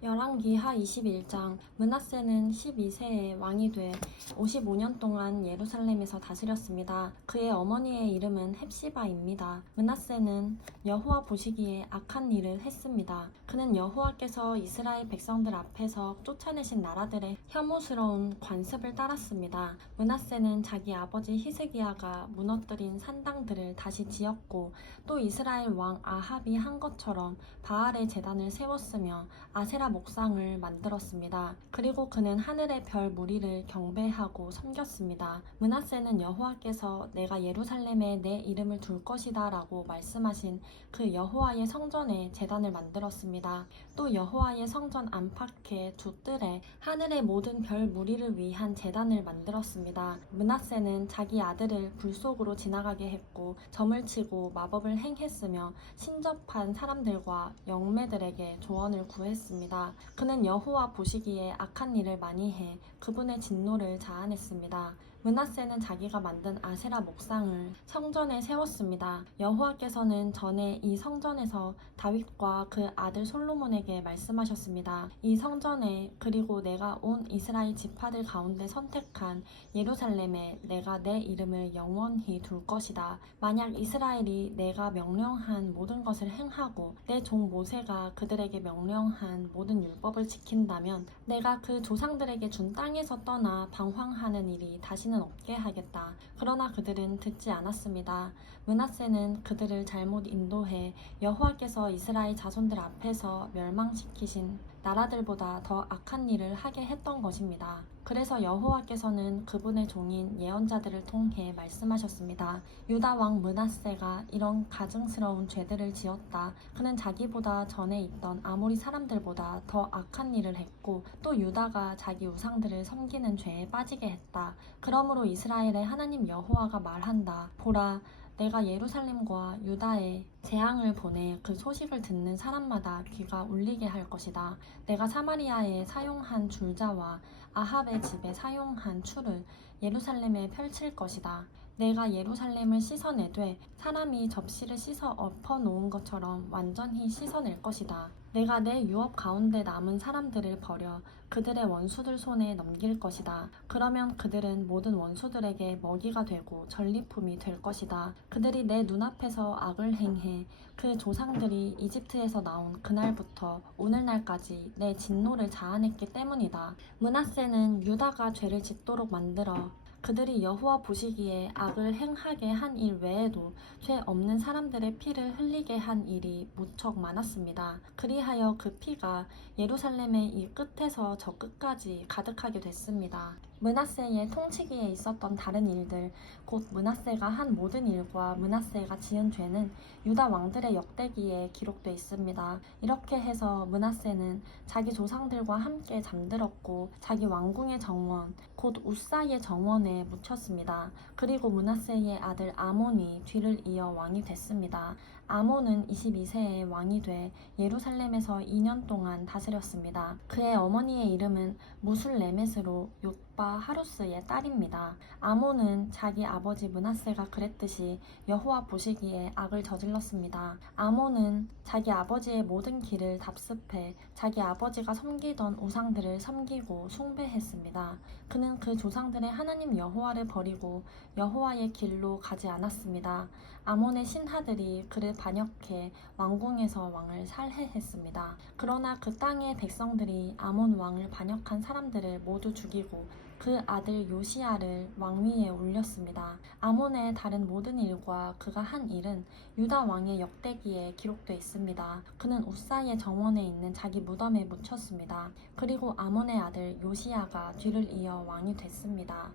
열왕기하 21장. 므낫세는 12세에 왕이 돼 55년 동안 예루살렘에서 다스렸습니다. 그의 어머니의 이름은 헵시바입니다. 므낫세는 여호와 보시기에 악한 일을 했습니다. 그는 여호와께서 이스라엘 백성들 앞에서 쫓아내신 나라들의 혐오스러운 관습을 따랐습니다. 므낫세는 자기 아버지 히스기야가 무너뜨린 산당들을 다시 지었고, 또 이스라엘 왕 아합이 한 것처럼 바알의 제단을 세웠으며 아세라 목상을 만들었습니다. 그리고 그는 하늘의 별 무리를 경배하고 섬겼습니다. 므낫세는 여호와께서 내가 예루살렘에 내 이름을 둘 것이다 라고 말씀하신 그 여호와의 성전에 제단을 만들었습니다. 또 여호와의 성전 안팎의 두 뜰에 하늘의 모든 별 무리를 위한 제단을 만들었습니다. 므낫세는 자기 아들을 불 속으로 지나가게 했고, 점을 치고 마법을 행했으며 신접한 사람들과 영매들에게 조언을 구했습니다. 그는 여호와 보시기에 악한 일을 많이 해 그분의 진노를 자아냈습니다. 므낫세는 자기가 만든 아세라 목상을 성전에 세웠습니다. 여호와께서는 전에 이 성전에서 다윗과 그 아들 솔로몬에게 말씀하셨습니다. 이 성전에, 그리고 내가 온 이스라엘 지파들 가운데 선택한 예루살렘에 내가 내 이름을 영원히 둘 것이다. 만약 이스라엘이 내가 명령한 모든 것을 행하고 내 종 모세가 그들에게 명령한 모든 율법을 지킨다면 내가 그 조상들에게 준 땅에서 떠나 방황하는 일이 다시는 없게 하겠다. 그러나 그들은 듣지 않았습니다. 므낫세는 그들을 잘못 인도해 여호와께서 이스라엘 자손들 앞에서 멸망시키신 나라들보다 더 악한 일을 하게 했던 것입니다. 그래서 여호와께서는 그분의 종인 예언자들을 통해 말씀하셨습니다. 유다 왕 므낫세가 이런 가증스러운 죄들을 지었다. 그는 자기보다 전에 있던 아모리 사람들보다 더 악한 일을 했고, 또 유다가 자기 우상들을 섬기는 죄에 빠지게 했다. 그러므로 이스라엘의 하나님 여호와가 말한다. 보라, 내가 예루살렘과 유다에 재앙을 보내 그 소식을 듣는 사람마다 귀가 울리게 할 것이다. 내가 사마리아에 사용한 줄자와 아합의 집에 사용한 추를 예루살렘에 펼칠 것이다. 내가 예루살렘을 씻어내되 사람이 접시를 씻어 엎어놓은 것처럼 완전히 씻어낼 것이다. 내가 내 유업 가운데 남은 사람들을 버려 그들의 원수들 손에 넘길 것이다. 그러면 그들은 모든 원수들에게 먹이가 되고 전리품이 될 것이다. 그들이 내 눈앞에서 악을 행해 그 조상들이 이집트에서 나온 그날부터 오늘날까지 내 진노를 자아냈기 때문이다. 므낫세는 유다가 죄를 짓도록 만들어 그들이 여호와 보시기에 악을 행하게 한 일 외에도 죄 없는 사람들의 피를 흘리게 한 일이 무척 많았습니다. 그리하여 그 피가 예루살렘의 이 끝에서 저 끝까지 가득하게 됐습니다. 므낫세의 통치기에 있었던 다른 일들, 곧 므낫세가 한 모든 일과 므낫세가 지은 죄는 유다 왕들의 역대기에 기록돼 있습니다. 이렇게 해서 므낫세는 자기 조상들과 함께 잠들었고 자기 왕궁의 정원, 곧 우사의 정원에 묻혔습니다. 그리고 므낫세의 아들 아몬이 뒤를 이어 왕이 됐습니다. 아몬은 22세에 왕이 돼 예루살렘에서 2년 동안 다스렸습니다. 그의 어머니의 이름은 무술레мет으로 욥바 하루스의 딸입니다. 아몬은 자기 아버지 므낫세가 그랬듯이 여호와 보시기에 악을 저질렀습니다. 아몬은 자기 아버지의 모든 길을 답습해 자기 아버지가 섬기던 우상들을 섬기고 숭배했습니다. 그는 그 조상들의 하나님 여호와를 버리고 여호와의 길로 가지 않았습니다. 아몬의 신하들이 그를 반역해 왕궁에서 왕을 살해했습니다. 그러나 그 땅의 백성들이 아몬 왕을 반역한 사람들을 모두 죽이고 그 아들 요시야를 왕위에 올렸습니다. 아몬의 다른 모든 일과 그가 한 일은 유다 왕의 역대기에 기록돼 있습니다. 그는 우사의 정원에 있는 자기 무덤에 묻혔습니다. 그리고 아몬의 아들 요시야가 뒤를 이어 왕이 됐습니다.